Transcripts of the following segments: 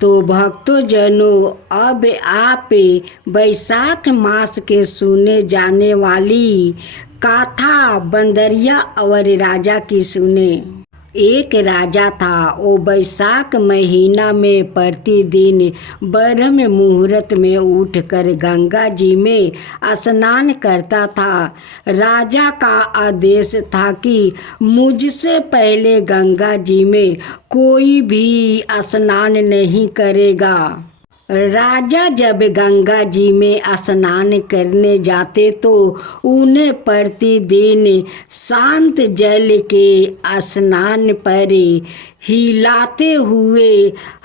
तो भक्तों जनों, अब आप बैसाख मास के सुने जाने वाली गाथा बंदरिया और राजा की सुने। एक राजा था। वो बैसाख महीना में प्रतिदिन ब्रह्म मुहूर्त में उठकर गंगा जी में स्नान करता था। राजा का आदेश था कि मुझसे पहले गंगा जी में कोई भी स्नान नहीं करेगा। राजा जब गंगा जी में स्नान करने जाते तो उन्हें प्रतिदिन शांत जल के स्नान पर हिलाते हुए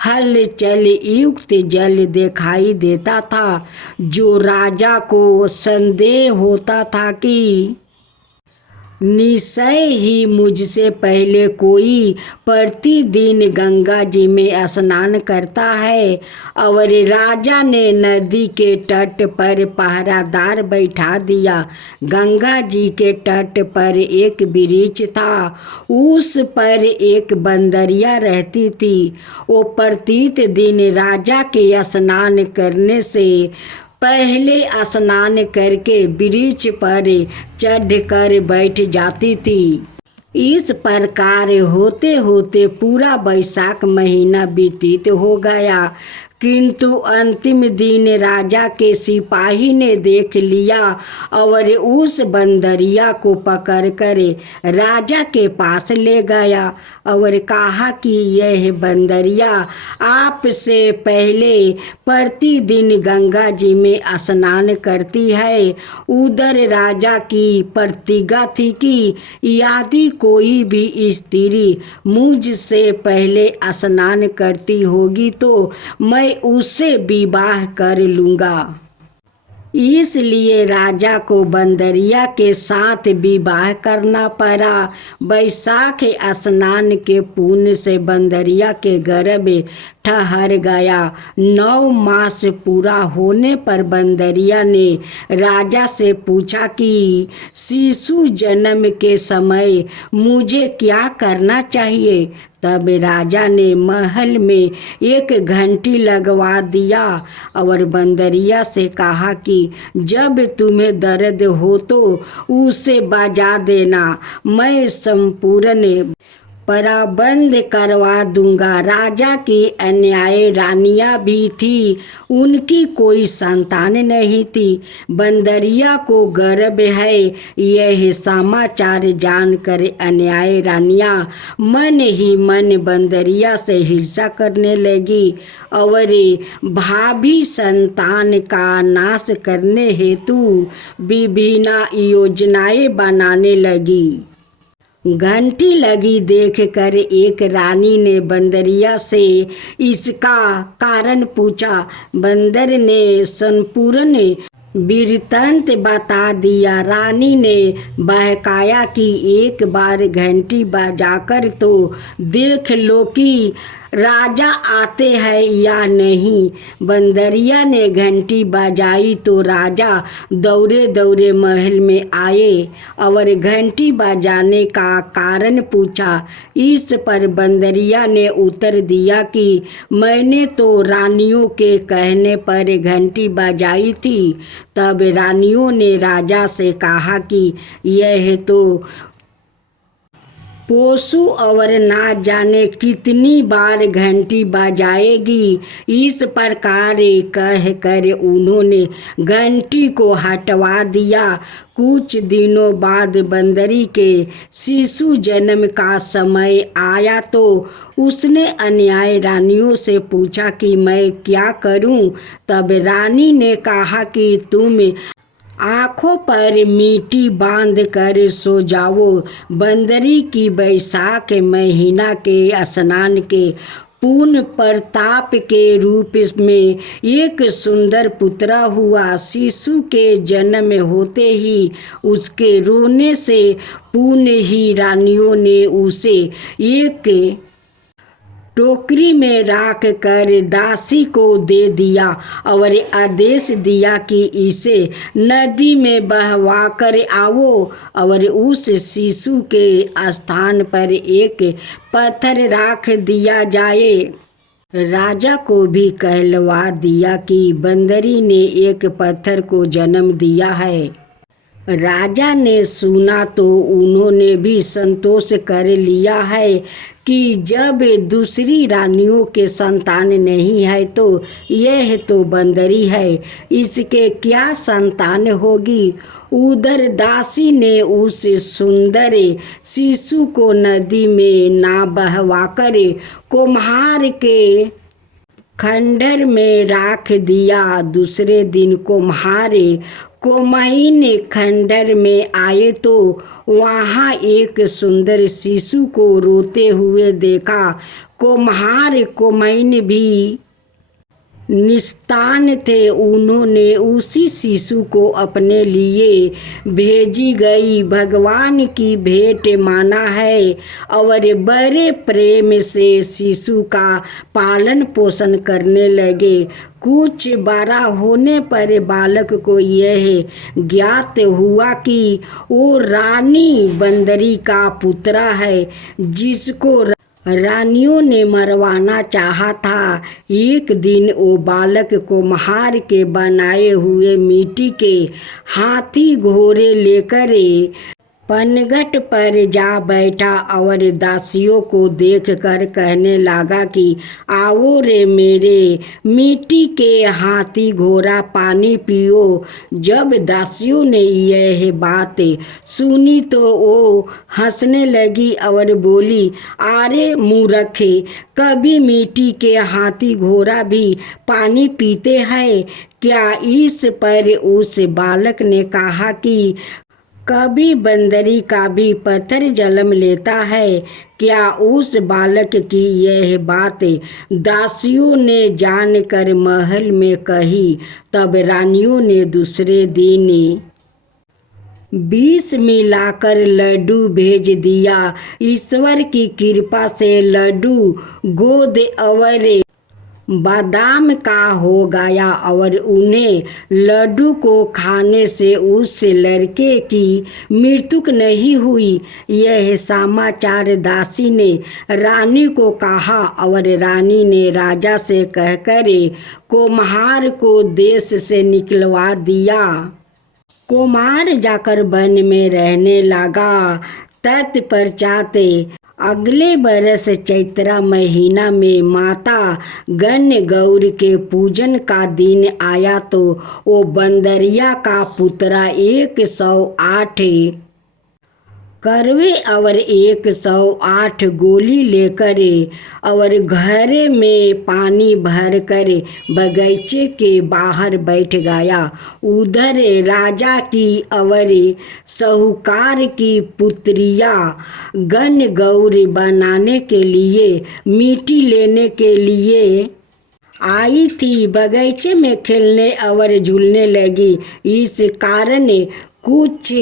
हलचल युक्त जल दिखाई देता था, जो राजा को संदेह होता था कि निश्चय ही मुझसे पहले कोई प्रतिदिन गंगा जी में स्नान करता है। और राजा ने नदी के तट पर पहरादार बैठा दिया। गंगा जी के तट पर एक वृक्ष था, उस पर एक बंदरिया रहती थी। वो प्रत्येक दिन राजा के स्नान करने से पहले स्नान करके वृक्ष पर चढ़कर बैठ जाती थी। इस प्रकार होते होते पूरा बैसाख महीना व्यतीत हो गया, किंतु अंतिम दिन राजा के सिपाही ने देख लिया और उस बंदरिया को पकड़कर राजा के पास ले गया और कहा कि यह बंदरिया आपसे पहले प्रतिदिन गंगा जी में स्नान करती है। उधर राजा की प्रतिज्ञा थी कि यदि कोई भी स्त्री मुझसे पहले स्नान करती होगी तो मैं उससे विवाह कर लूँगा। इसलिए राजा को बंदरिया के साथ विवाह करना पड़ा। बैसाख स्नान के पुण्य से बंदरिया के गर्भ ठहर गया। 9 मास पूरा होने पर बंदरिया ने राजा से पूछा कि शिशु जन्म के समय मुझे क्या करना चाहिए। तब राजा ने महल में एक घंटी लगवा दिया और बंदरिया से कहा कि जब तुम्हें दर्द हो तो उसे बजा देना, मैं संपूर्ण प्रबंध करवा दूंगा। राजा की अन्यायी रानियां भी थी, उनकी कोई संतान नहीं थी। बंदरिया को गर्भ है यह समाचार जानकर अन्यायी रानियां मन ही मन बंदरिया से हिंसा करने लगी और भावी संतान का नाश करने हेतु विभिन्न योजनाएं बनाने लगी। घंटी लगी देखकर एक रानी ने बंदरिया से इसका कारण पूछा। बंदर ने संपूर्ण वृत्तांत बता दिया। रानी ने बहकाया कि एक बार घंटी बजाकर तो देख लो कि राजा आते हैं या नहीं। बंदरिया ने घंटी बजाई तो राजा दौड़े दौड़े महल में आए और घंटी बजाने का कारण पूछा। इस पर बंदरिया ने उत्तर दिया कि मैंने तो रानियों के कहने पर घंटी बजाई थी। तब रानियों ने राजा से कहा कि यह तो पोसु और ना जाने कितनी बार घंटी बजाएगी। इस प्रकार कह कर उन्होंने घंटी को हटवा दिया। कुछ दिनों बाद बंदरी के शिशु जन्म का समय आया तो उसने अन्यायी रानियों से पूछा कि मैं क्या करूं। तब रानी ने कहा कि तुम आँखों पर मिट्टी बांध कर सो जाओ। बंदरी की बैसाख महीना के स्नान के पूर्ण प्रताप के रूप में एक सुंदर पुत्र हुआ। शिशु के जन्म होते ही उसके रोने से पुण्य ही रानियों ने उसे एक टोकरी में रख कर दासी को दे दिया और आदेश दिया कि इसे नदी में बहवा कर आओ और उस शिशु के स्थान पर एक पत्थर रख दिया जाए। राजा को भी कहलवा दिया कि बंदरी ने एक पत्थर को जन्म दिया है। राजा ने सुना तो उन्होंने भी संतोष कर लिया है कि जब दूसरी रानियों के संतान नहीं है तो यह तो बंदरी है, इसके क्या संतान होगी। उधर दासी ने उस सुंदर शिशु को नदी में ना बहवाकर कुम्हार के खंडर में राख दिया। दूसरे दिन कुम्हार कोमहीन खंडर में आए तो वहाँ एक सुंदर शिशु को रोते हुए देखा। कुम्हार कोमहीन भी निस्तान थे। उन्होंने उसी शिशु को अपने लिए भेजी गई भगवान की भेंट माना है और बड़े प्रेम से शिशु का पालन पोषण करने लगे। कुछ बड़ा होने पर बालक को यह ज्ञात हुआ कि वो रानी बंदरी का पुत्र है, जिसको रानियों ने मरवाना चाहा था। एक दिन वो बालक कुम्हार के बनाए हुए मिट्टी के हाथी घोड़े लेकर पनघट पर जा बैठा और दासियों को देखकर कहने लगा कि आओ रे मेरे मिट्टी के हाथी घोड़ा, पानी पियो। जब दासियों ने यह बात सुनी तो वो हंसने लगी और बोली, अरे मूर्ख, कभी मिट्टी के हाथी घोड़ा भी पानी पीते हैं क्या। इस पर उस बालक ने कहा कि कभी बंदरी का भी पत्थर जन्म लेता है क्या। उस बालक की यह बात दासियों ने जानकर महल में कही। तब रानियों ने दूसरे दिन विष मिलाकर लड्डू भेज दिया। ईश्वर की कृपा से लड्डू गोद और बादाम का हो गया और उन्हें लड्डू को खाने से उस लड़के की मृत्यु नहीं हुई। यह समाचार दासी ने रानी को कहा और रानी ने राजा से कहकर कुम्हार को देश से निकलवा दिया। कुम्हार जाकर वन में रहने लगा। तत्पश्चात अगले बरस चैत्र महीना में माता गण गौर के पूजन का दिन आया तो वो बंदरिया का पुत्र 108 करवे और 108 गोली लेकर और घरे में पानी भरकर बगीचे के बाहर बैठ गया। उधर राजा की और साहूकार की पुत्रिया गण गौर बनाने के लिए मिट्टी लेने के लिए आई थी। बगीचे में खेलने और झूलने लगी। इस कारण कुछ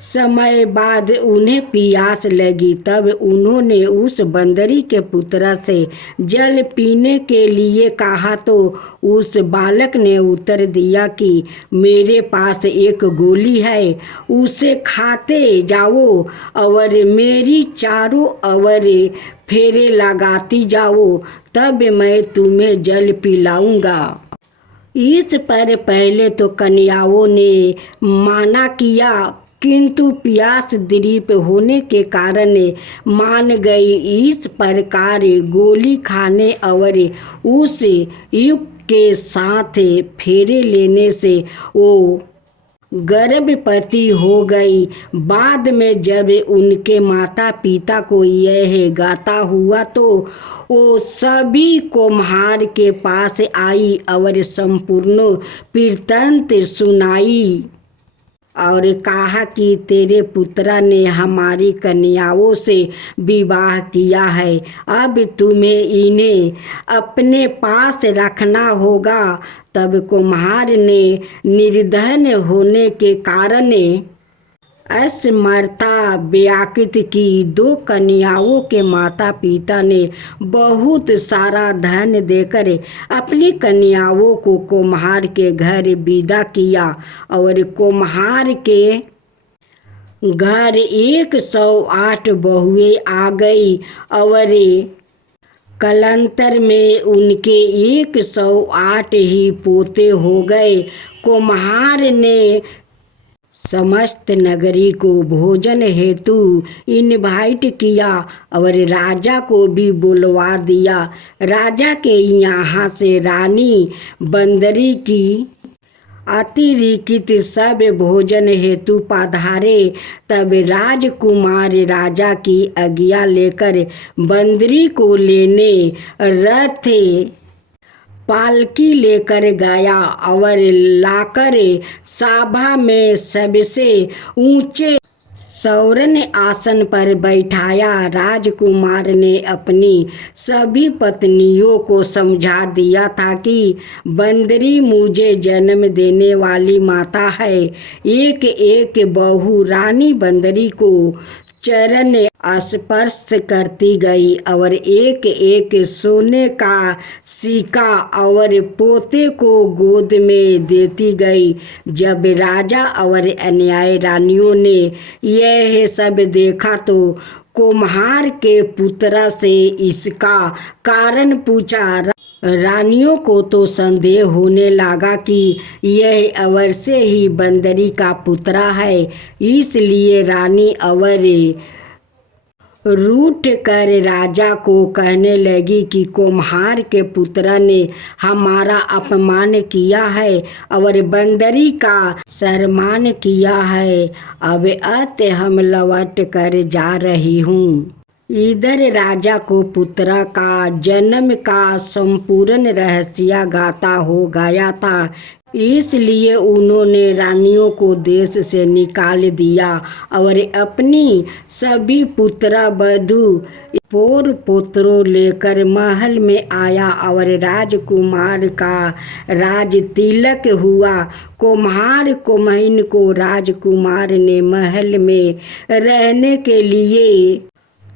समय बाद उन्हें प्यास लगी। तब उन्होंने उस बंदरी के पुत्र से जल पीने के लिए कहा तो उस बालक ने उत्तर दिया कि मेरे पास एक गोली है, उसे खाते जाओ और मेरी चारों ओर फेरे लगाती जाओ, तब मैं तुम्हें जल पिलाऊंगा। इस पर पहले तो कन्याओं ने माना किया, किंतु प्यास दृढ़ होने के कारण मान गई। इस प्रकार गोली खाने और उस युवक के साथ फेरे लेने से वो गर्भवती हो गई। बाद में जब उनके माता पिता को यह गाता हुआ तो वो सभी कुम्हार के पास आई और संपूर्ण वृत्तांत सुनाई और कहा कि तेरे पुत्र ने हमारी कन्याओं से विवाह किया है, अब तुम्हें इन्हें अपने पास रखना होगा। तब कुम्हार ने निर्धन होने के कारण असमर्था व्यक्त की। 2 कन्याओं के माता पिता ने बहुत सारा धन देकर अपनी कन्याओं को कुम्हार के घर विदा किया और कुम्हार के घर 108 बहुएं आ गई और कालांतर में उनके 108 ही पोते हो गए। कुम्हार ने समस्त नगरी को भोजन हेतु इनवाइट किया और राजा को भी बुलवा दिया। राजा के यहाँ से रानी बंदरी की अतिरिक्त सब भोजन हेतु पधारे। तब राजकुमार राजा की आज्ञा लेकर बंदरी को लेने रथ पालकी लेकर गया और लाकर सभा में सबसे ऊंचे स्वर्ण आसन पर बैठाया। राजकुमार ने अपनी सभी पत्नियों को समझा दिया था कि बंदरी मुझे जन्म देने वाली माता है। एक एक बहू रानी बंदरी को चरण स्पर्श करती गई और एक एक सोने का सिक्का और पोते को गोद में देती गई। जब राजा और अन्य रानियों ने यह सब देखा तो कुम्हार के पुत्र से इसका कारण पूछा। रानियों को तो संदेह होने लगा कि यह अवश्य ही बंदरी का पुत्र है। इसलिए रानी अवर रूठ कर राजा को कहने लगी कि कुम्हार के पुत्र ने हमारा अपमान किया है और बंदरी का सम्मान किया है। अब अतः हम लौट कर जा रही हूँ। इधर राजा को पुत्र का जन्म का संपूर्ण रहस्य गाता हो गया था। इसलिए उन्होंने रानियों को देश से निकाल दिया और अपनी सभी पुत्र वधू पोर पुत्रों लेकर महल में आया और राजकुमार का राज तिलक हुआ। कुम्हार कुम्हैन को राजकुमार ने महल में रहने के लिए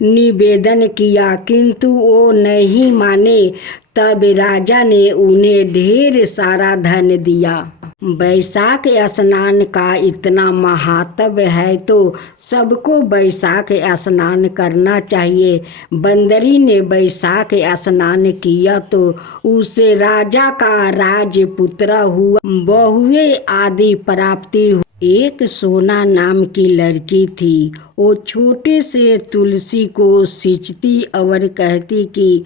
निवेदन किया, किंतु वो नहीं माने। तब राजा ने उन्हें ढेर सारा धन दिया। बैसाख स्नान का इतना महात्म है तो सबको बैसाख स्नान करना चाहिए। बंदरी ने बैसाख स्नान किया तो उसे राजा का राजपुत्र हुआ, बहुएं आदि प्राप्ति हुई। एक सोना नाम की लड़की थी। वो छोटे से तुलसी को सींचती और कहती कि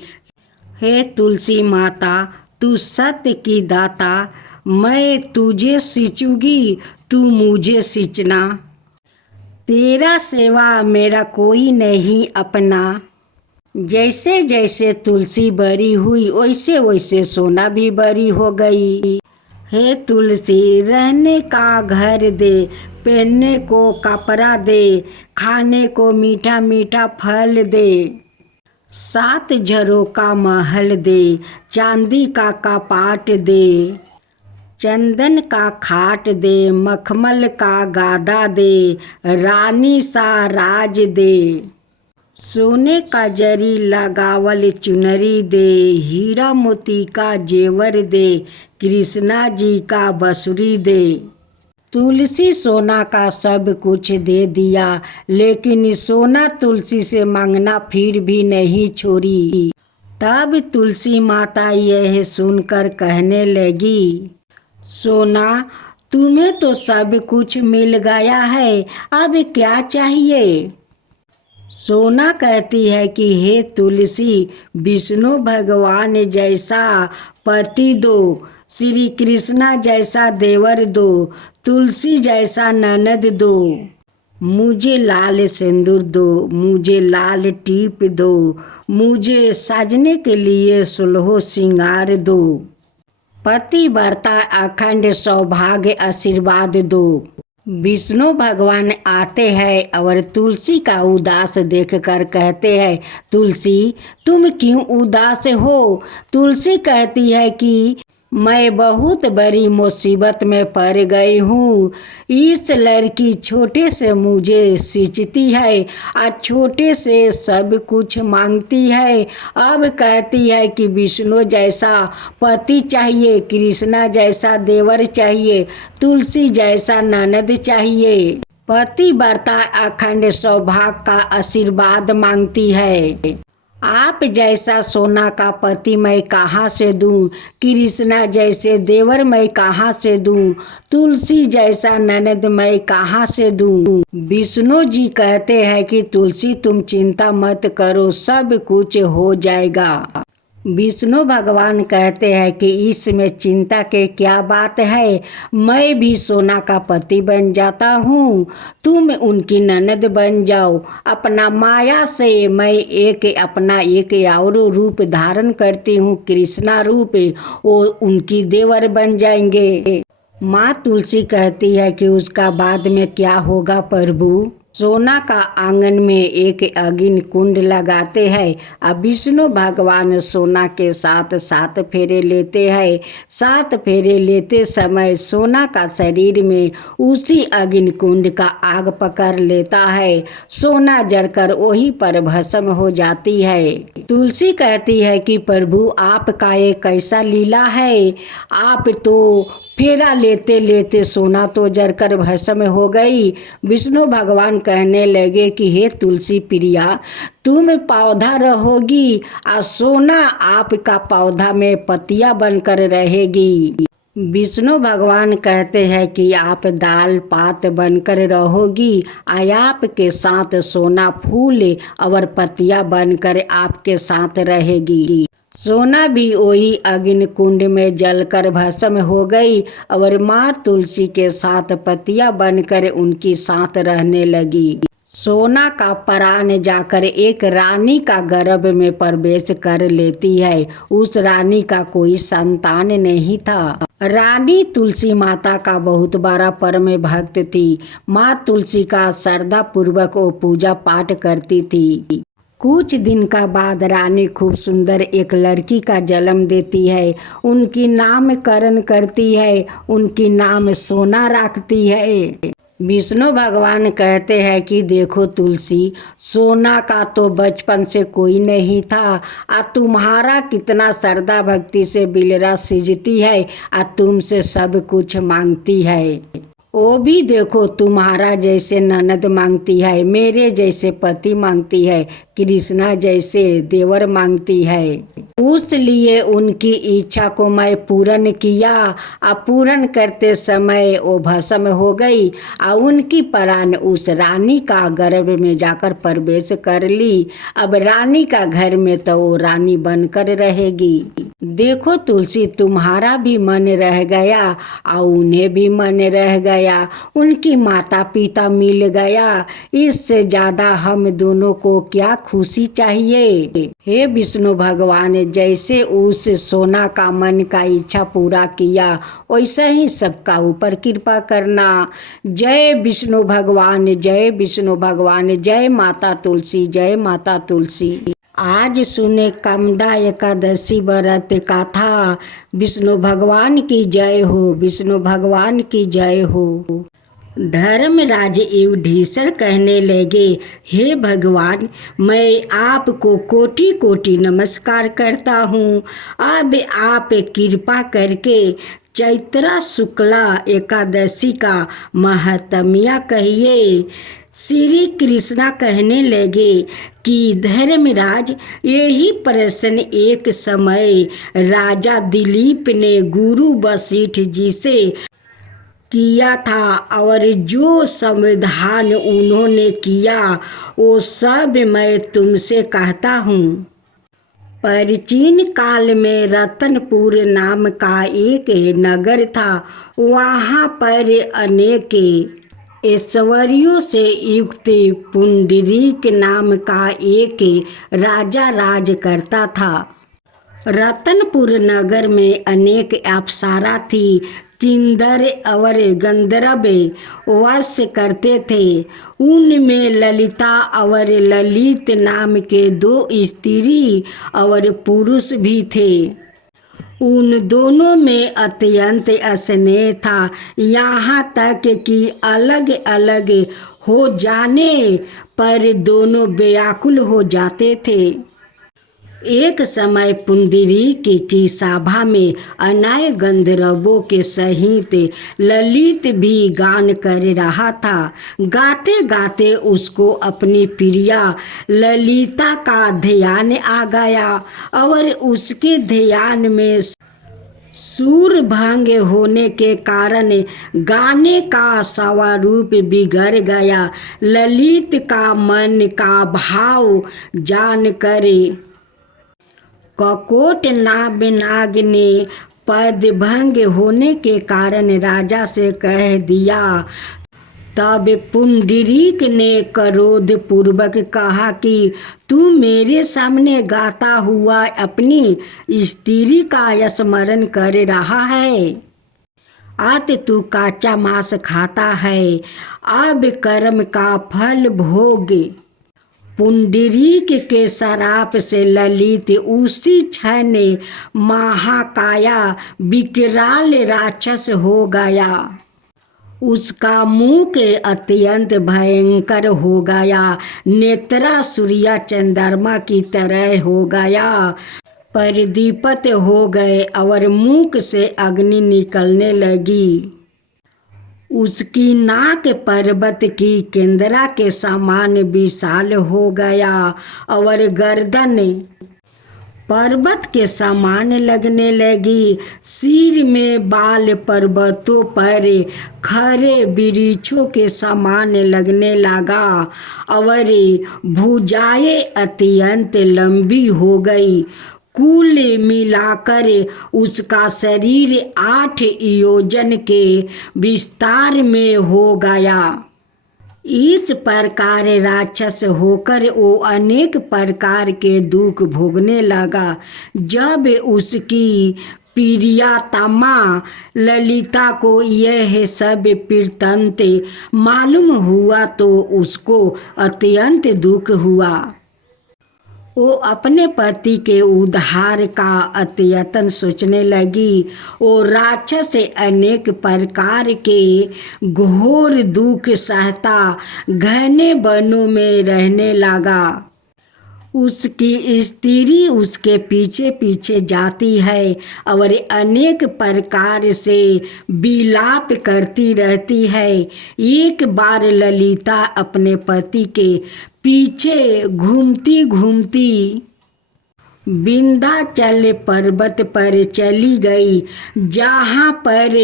हे तुलसी माता, तू सत्य की दाता, मैं तुझे सींचूंगी, तू मुझे सींचना। तेरा सेवा मेरा कोई नहीं अपना। जैसे जैसे तुलसी बड़ी हुई वैसे वैसे सोना भी बड़ी हो गई। हे तुलसी, रहने का घर दे, पहनने को कपड़ा दे, खाने को मीठा मीठा फल दे, 7 झरों का महल दे, चांदी का कपाट दे, चंदन का खाट दे, मखमल का गादा दे, रानी सा राज दे, सोने का जरी लगावल चुनरी दे, हीरा मोती का जेवर दे, कृष्णा जी का बंसुरी दे। तुलसी सोना का सब कुछ दे दिया, लेकिन सोना तुलसी से मांगना फिर भी नहीं छोड़ी। तब तुलसी माता यह सुनकर कहने लगी, सोना, तुम्हें तो सब कुछ मिल गया है, अब क्या चाहिए? सोना कहती है कि हे तुलसी, विष्णु भगवान जैसा पति दो, श्री कृष्णा जैसा देवर दो, तुलसी जैसा ननद दो, मुझे लाल सिंदूर दो, मुझे लाल टीप दो, मुझे साजने के लिए 16 श्रृंगार दो, पतिव्रता अखंड सौभाग्य आशीर्वाद दो। विष्णु भगवान आते हैं और तुलसी का उदास देखकर कहते हैं, तुलसी, तुम क्यों उदास हो? तुलसी कहती है कि मैं बहुत बड़ी मुसीबत में पड़ गई हूँ। इस लड़की छोटे से मुझे सींचती है और छोटे से सब कुछ मांगती है। अब कहती है कि विष्णु जैसा पति चाहिए, कृष्णा जैसा देवर चाहिए, तुलसी जैसा ननद चाहिए, पतिव्रता अखंड सौभाग्य का आशीर्वाद मांगती है। आप जैसा सोना का पति मैं कहाँ से दूं, कृष्णा जैसे देवर मैं कहाँ से दूं, तुलसी जैसा ननद मैं कहाँ से दूं। विष्णु जी कहते हैं कि तुलसी तुम चिंता मत करो, सब कुछ हो जाएगा। विष्णु भगवान कहते हैं कि इसमें चिंता के क्या बात है, मैं भी सोना का पति बन जाता हूँ, तुम उनकी ननद बन जाओ। अपना माया से मैं अपना एक और रूप धारण करती हूँ, कृष्णा रूप, वो उनकी देवर बन जाएंगे। माँ तुलसी कहती है कि उसका बाद में क्या होगा प्रभु। सोना का आंगन में एक अग्नि कुंड लगाते हैं। अब विष्णु भगवान सोना के साथ 7 फेरे लेते हैं। 7 फेरे लेते समय सोना का शरीर में उसी अग्नि कुंड का आग पकड़ लेता है, सोना जलकर वही पर भस्म हो जाती है। तुलसी कहती है कि प्रभु आपका ये कैसा लीला है, आप तो फेरा लेते लेते सोना तो जलकर भस्म हो गई। विष्णु भगवान कहने लगे कि हे तुलसी प्रिया, तुम पौधा रहोगी और सोना आपका पौधा में पतिया बनकर रहेगी। विष्णु भगवान कहते हैं कि आप दाल पात बनकर रहोगी और आपके साथ सोना फूल और पतिया बनकर आपके साथ रहेगी। सोना भी वही अग्नि कुंड में जलकर भस्म हो गई और माँ तुलसी के साथ पतिया बनकर उनकी साथ रहने लगी। सोना का प्राण जाकर एक रानी का गर्भ में प्रवेश कर लेती है। उस रानी का कोई संतान नहीं था। रानी तुलसी माता का बहुत बड़ा परम भक्त थी। माँ तुलसी का श्रद्धा पूर्वक वो पूजा पाठ करती थी। कुछ दिन का बाद रानी खूब सुंदर एक लड़की का जन्म देती है। उनकी नामकरण करती है, उनकी नाम सोना रखती है। विष्णु भगवान कहते हैं कि देखो तुलसी, सोना का तो बचपन से कोई नहीं था, तुम्हारा कितना श्रद्धा भक्ति से बिलरा सिजती है, तुमसे सब कुछ मांगती है। वो भी देखो तुम्हारा जैसे ननद मांगती है, मेरे जैसे पति मांगती है, कृष्णा जैसे देवर मांगती है। उस लिए उनकी इच्छा को मैं पूर्ण किया। पूर्ण करते समय वो भस्म हो गई और उनकी प्राण उस रानी का गर्भ में जाकर प्रवेश कर ली। अब रानी का घर में तो वो रानी बनकर रहेगी। देखो तुलसी, तुम्हारा भी मन रह गया और उन्हें भी मन रह गया, उनकी माता पिता मिल गया, इससे ज्यादा हम दोनों को क्या खुशी चाहिए। हे विष्णु भगवान, जैसे उस सोना का मन का इच्छा पूरा किया वैसे ही सबका ऊपर कृपा करना। जय विष्णु भगवान, जय विष्णु भगवान, जय माता तुलसी, जय माता तुलसी। आज सुने कामदा एकादशी व्रत कथा। विष्णु भगवान की जय हो, विष्णु भगवान की जय हो। धर्मराज युधिष्ठिर कहने लगे, हे भगवान, मैं आपको कोटि कोटि नमस्कार करता हूँ। अब आप कृपा करके चैत्रा शुक्ला एकादशी का महात्म्य कहिए। श्री कृष्णा कहने लगे कि धर्मराज, यही प्रश्न एक समय राजा दिलीप ने गुरु वशिष्ठ जी से किया था और जो समाधान उन्होंने किया वो सब मैं तुमसे कहता हूँ। प्राचीन काल में रतनपुर नाम का एक नगर था। वहाँ पर अनेक ऐश्वर्यों से युक्त पुंडरीक नाम का एक राजा राज करता था। रतनपुर नगर में अनेक अप्सरा थी, किन्नर और गंधर्व वास करते थे। उनमें ललिता और ललित नाम के 2 स्त्री और पुरुष भी थे। उन दोनों में अत्यंत स्नेह था, यहाँ तक कि अलग अलग हो जाने पर दोनों व्याकुल हो जाते थे। एक समय पुंडरीक की सभा में अनय गंधर्वों के सहित ललित भी गान कर रहा था। गाते गाते उसको अपनी प्रिया ललिता का ध्यान आ गया और उसके ध्यान में सुर भंग होने के कारण गाने का स्वरूप बिगड़ गया। ललित का मन का भाव जानकर ककोट नाग ने पदभंग होने के कारण राजा से कह दिया। तब पुंडरीक ने क्रोध पूर्वक कहा कि तू मेरे सामने गाता हुआ अपनी स्त्री का स्मरण कर रहा है। आज तू काचा मांस खाता है, अब कर्म का फल भोग। पुंडरीक के श्राप से ललित उसी क्षण महाकाया विकराल राक्षस हो गया। उसका मुख अत्यंत भयंकर हो गया, नेत्रा सूर्य चंद्रमा की तरह हो गया, प्रदीप्त हो गए और मुख से अग्नि निकलने लगी। उसकी नाक पर्वत की केंद्रा के समान विशाल हो गया और गर्दन पर्वत के समान लगने लगी। सिर में बाल पर्वतों पर खरे वृक्षों के समान लगने लगा और भुजाएं अत्यंत लंबी हो गई। कुल मिलाकर उसका शरीर 8 योजन के विस्तार में हो गया। इस प्रकार राक्षस होकर वो अनेक प्रकार के दुख भोगने लगा। जब उसकी प्रियतमा ललिता को यह सब वृत्तांत मालूम हुआ तो उसको अत्यंत दुख हुआ। वो अपने पति के उद्धार का अत्यतन सोचने लगी। वो राक्षस अनेक प्रकार के घोर दुख सहता घने वनों में रहने लगा। उसकी स्त्री उसके पीछे पीछे जाती है और अनेक प्रकार से विलाप करती रहती है। एक बार ललिता अपने पति के पीछे घूमती घूमती विंध्याचल पर्वत पर चली गई, जहाँ पर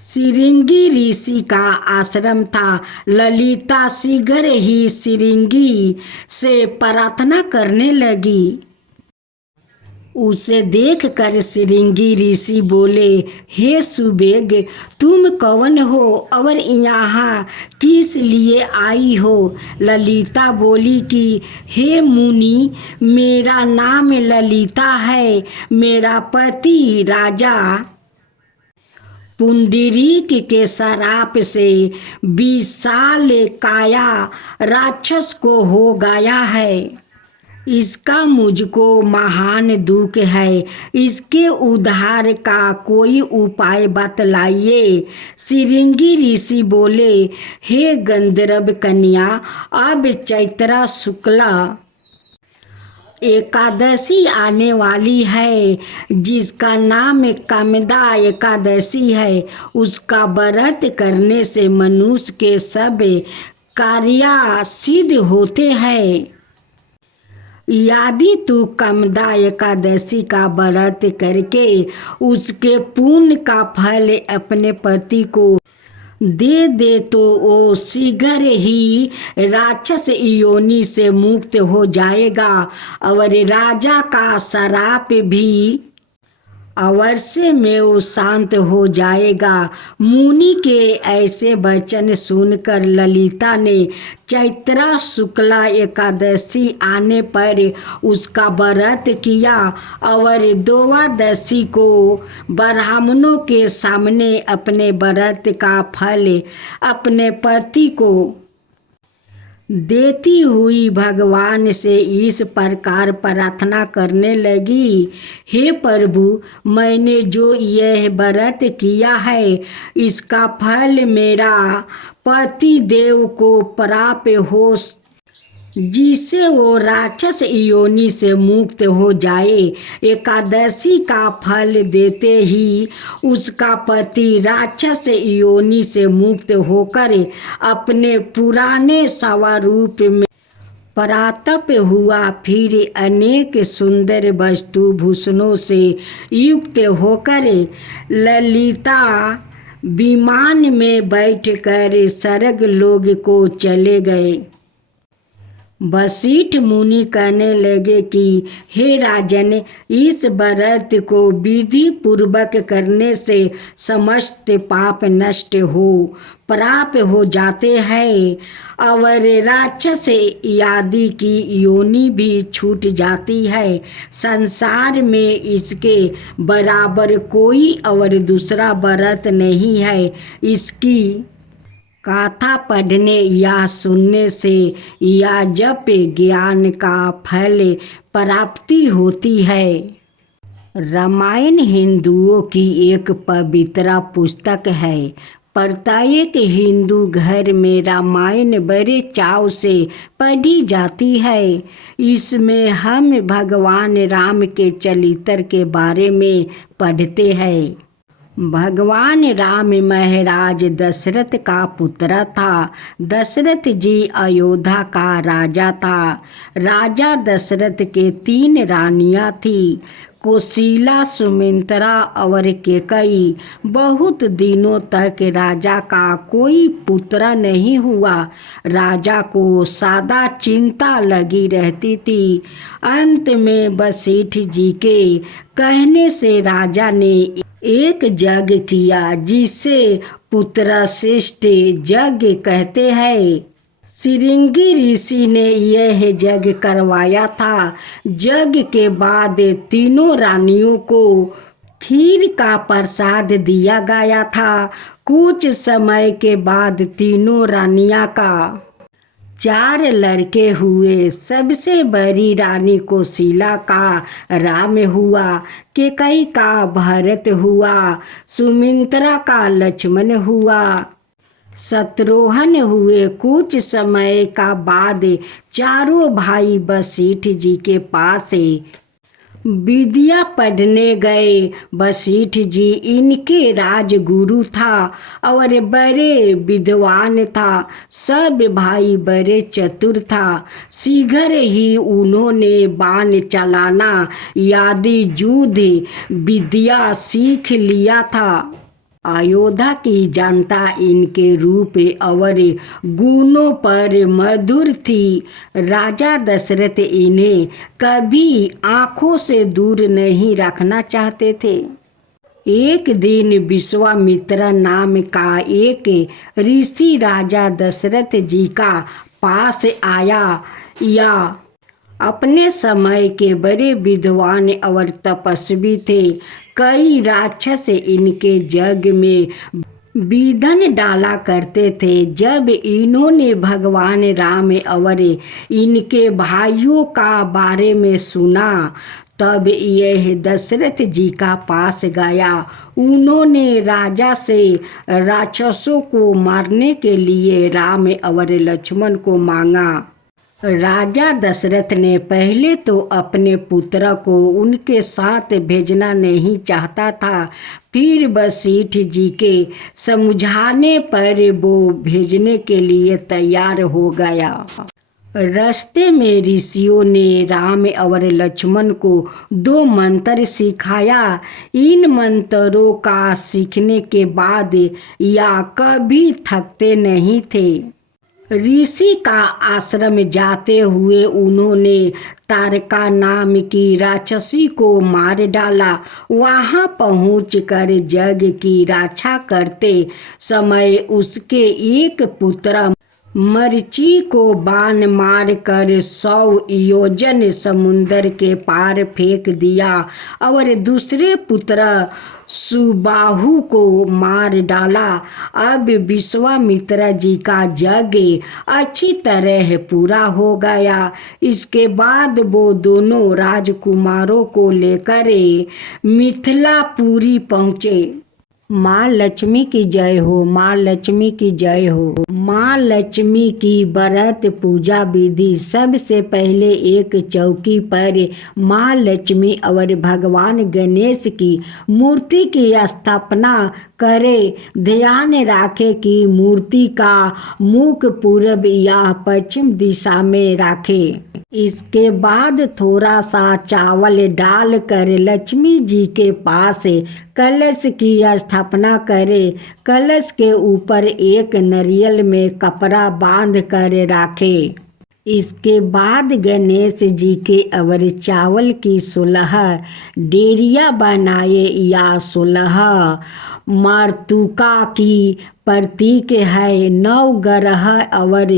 सिरिंगी ऋषि का आश्रम था। ललिता शीघ्र ही सिरिंगी से प्रार्थना करने लगी। उसे देखकर सिरिंगी ऋषि बोले, हे सुबेग, तुम कौन हो और यहाँ किस लिए आई हो? ललिता बोली कि हे मुनि, मेरा नाम ललिता है। मेरा पति राजा पुंडरीक के श्राप से विशाल काया राक्षस को हो गया है। इसका मुझको महान दुख है। इसके उद्धार का कोई उपाय बतलाइए। सिरिंगी ऋषि बोले, हे गंधर्व कन्या, अब चैत्र शुक्ला एकादशी आने वाली है, जिसका नाम कामदा एकादशी है। उसका व्रत करने से मनुष्य के सब कार्य सिद्ध होते हैं। यदि तू कामदा एकादशी का व्रत करके उसके पुण्य का फल अपने पति को दे तो वो शीघ्र ही राक्षस योनि से मुक्त हो जाएगा और राजा का श्राप भी अवश्य में वो शांत हो जाएगा। मुनि के ऐसे वचन सुनकर ललिता ने चैत्र शुक्ला एकादशी आने पर उसका व्रत किया और द्वादशी को ब्राह्मणों के सामने अपने व्रत का फल अपने पति को देती हुई भगवान से इस प्रकार प्रार्थना करने लगी, हे प्रभु, मैंने जो यह व्रत किया है इसका फल मेरा पति देव को प्राप्त हो जिससे वो राक्षस योनि से मुक्त हो जाए। एकादशी का फल देते ही उसका पति राक्षस योनि से मुक्त होकर अपने पुराने स्वरूप में परातप हुआ। फिर अनेक सुंदर वस्तु भूषणों से युक्त होकर ललिता विमान में बैठकर स्वर्ग लोक को चले गए। वशिष्ठ मुनि कहने लगे कि हे राजन, इस व्रत को विधि पूर्वक करने से समस्त पाप नष्ट हो प्राप्त हो जाते हैं और राक्षस आदि की योनि भी छूट जाती है। संसार में इसके बराबर कोई और दूसरा व्रत नहीं है। इसकी गाथा पढ़ने या सुनने से या जप ज्ञान का फल प्राप्ति होती है। रामायण हिंदुओं की एक पवित्र पुस्तक है। प्रत्येक हिंदू घर में रामायण बड़े चाव से पढ़ी जाती है। इसमें हम भगवान राम के चरित्र के बारे में पढ़ते हैं। भगवान राम महाराज दशरथ का पुत्र था। दशरथ जी अयोध्या का राजा था। राजा दशरथ के 3 रानियां थी, कौशल्या, सुमित्रा और कैकेयी। बहुत दिनों तक राजा का कोई पुत्र नहीं हुआ। राजा को सदा चिंता लगी रहती थी। अंत में वशिष्ठ जी के कहने से राजा ने एक यज्ञ किया, जिसे पुत्र श्रेष्ठ यज्ञ कहते हैं। श्रृंगी ऋषि ने यह यज्ञ करवाया था। यज्ञ के बाद तीनों रानियों को खीर का प्रसाद दिया गया था। कुछ समय के बाद तीनों रानियां का 4 लड़के हुए। सबसे बड़ी रानी कौशल्या का राम हुआ, कैकेयी का भरत हुआ, सुमित्रा का लक्ष्मण हुआ, शत्रुघ्न हुए। कुछ समय का बाद चारों भाई वशिष्ठ जी के पास विद्या पढ़ने गए। वशिष्ठ जी इनके राजगुरु था और बड़े विद्वान था। सब भाई बड़े चतुर था। शीघ्र ही उन्होंने बाण चलाना आदि युद्ध विद्या सीख लिया था। अयोध्या की जनता इनके रूप और गुणों पर मधुर थी। राजा दशरथ इन्हें कभी आंखों से दूर नहीं रखना चाहते थे। एक दिन विश्वामित्र नाम का एक ऋषि राजा दशरथ जी का पास आया। या अपने समय के बड़े विद्वान और तपस्वी थे। कई राक्षस इनके यज्ञ में विघ्न डाला करते थे। जब इन्होंने भगवान राम और इनके भाइयों का बारे में सुना, तब यह दशरथ जी का पास गया। उन्होंने राजा से राक्षसों को मारने के लिए राम और लक्ष्मण को मांगा। राजा दशरथ ने पहले तो अपने पुत्र को उनके साथ भेजना नहीं चाहता था। फिर वशिष्ठ जी के समझाने पर वो भेजने के लिए तैयार हो गया। रास्ते में ऋषियों ने राम और लक्ष्मण को 2 मंत्र सिखाया। इन मंत्रों का सीखने के बाद या कभी थकते नहीं थे। ऋषि का आश्रम जाते हुए उन्होंने तारका नाम की राक्षसी को मार डाला। वहां पहुंचकर यज्ञ की रक्षा करते समय उसके एक पुत्र मरीचि को बाण मार कर 100 योजन समुद्र के पार फेंक दिया और दूसरे पुत्र सुबाहु को मार डाला। अब विश्वामित्र जी का यज्ञ अच्छी तरह पूरा हो गया। इसके बाद वो दोनों राजकुमारों को लेकर मिथिलापुरी पहुँचे। माँ लक्ष्मी की जय हो, माँ लक्ष्मी की जय हो। माँ लक्ष्मी की व्रत पूजा विधि। सबसे पहले एक चौकी पर माँ लक्ष्मी और भगवान गणेश की मूर्ति की स्थापना करे। ध्यान रखे कि मूर्ति का मुख पूर्व या पश्चिम दिशा में रखे। इसके बाद थोड़ा सा चावल डालकर लक्ष्मी जी के पास कलश की स्थापना करें। कलश के ऊपर एक नारियल में कपड़ा बांध कर रखे। इसके बाद गणेश जी के और चावल की 16 डेरिया बनाए या 16 मातृका की प्रतीक है। 9 ग्रह और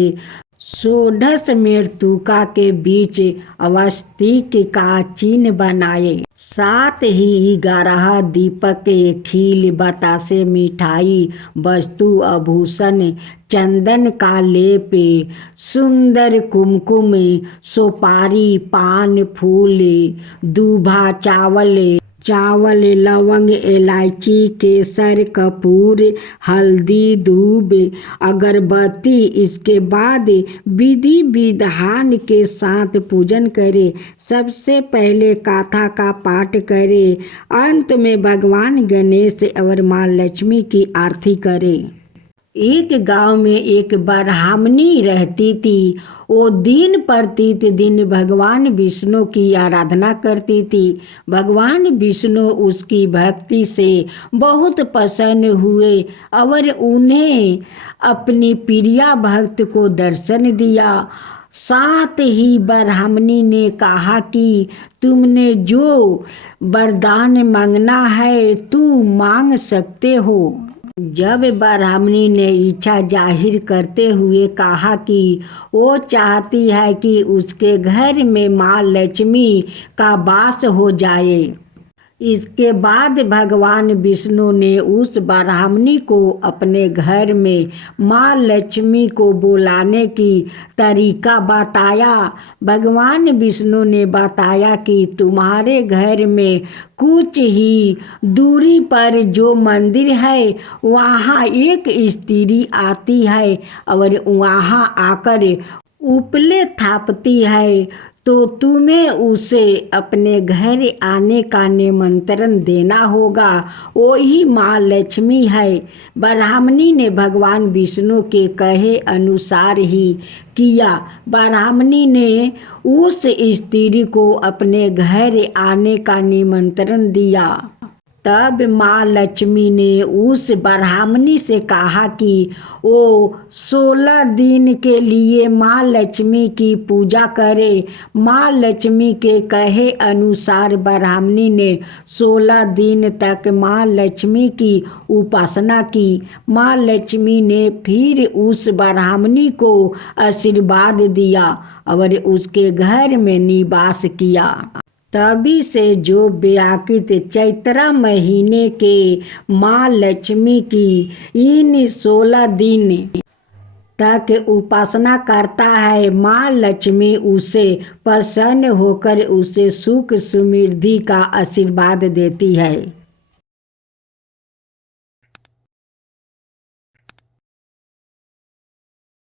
16 मृतका के बीच अवस्थित का चिन्ह बनाए। साथ ही 11 दीपक, खील, बतासे, मिठाई, वस्तु, आभूषण, चंदन का लेप, सुंदर कुमकुम, सुपारी, पान, फूल, दूभा, चावल, लवंग, इलायची, केसर, कपूर, हल्दी, दूब, अगरबत्ती। इसके बाद विधि विधान के साथ पूजन करें। सबसे पहले गाथा का पाठ करें। अंत में भगवान गणेश और माँ लक्ष्मी की आरती करें। एक गांव में एक ब्राह्मणी रहती थी। वो दिन प्रतिदिन भगवान विष्णु की आराधना करती थी। भगवान विष्णु उसकी भक्ति से बहुत प्रसन्न हुए और उन्हें अपनी प्रिया भक्त को दर्शन दिया। साथ ही ब्राह्मणी ने कहा कि तुमने जो वरदान मांगना है तुम मांग सकते हो। जब ब्राह्मणी ने इच्छा जाहिर करते हुए कहा कि वो चाहती है कि उसके घर में माँ लक्ष्मी का वास हो जाए। इसके बाद भगवान विष्णु ने उस ब्राह्मणी को अपने घर में माँ लक्ष्मी को बुलाने की तरीका बताया। भगवान विष्णु ने बताया कि तुम्हारे घर में कुछ ही दूरी पर जो मंदिर है वहाँ एक स्त्री आती है और वहाँ आकर उपले थापती है, तो तुम्हें उसे अपने घर आने का निमंत्रण देना होगा। वही माँ लक्ष्मी है। ब्राह्मणी ने भगवान विष्णु के कहे अनुसार ही किया। ब्राह्मणी ने उस स्त्री को अपने घर आने का निमंत्रण दिया। तब माँ लक्ष्मी ने उस ब्राह्मणी से कहा कि वो 16 दिन के लिए माँ लक्ष्मी की पूजा करे। माँ लक्ष्मी के कहे अनुसार ब्राह्मणी ने 16 दिन तक माँ लक्ष्मी की उपासना की। माँ लक्ष्मी ने फिर उस ब्राह्मणी को आशीर्वाद दिया और उसके घर में निवास किया। तभी से जो व्याकृत चैत्र महीने के माँ लक्ष्मी की इन 16 दिन तक उपासना करता है, माँ लक्ष्मी उसे प्रसन्न होकर उसे सुख समृद्धि का आशीर्वाद देती है।